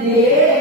Yeah.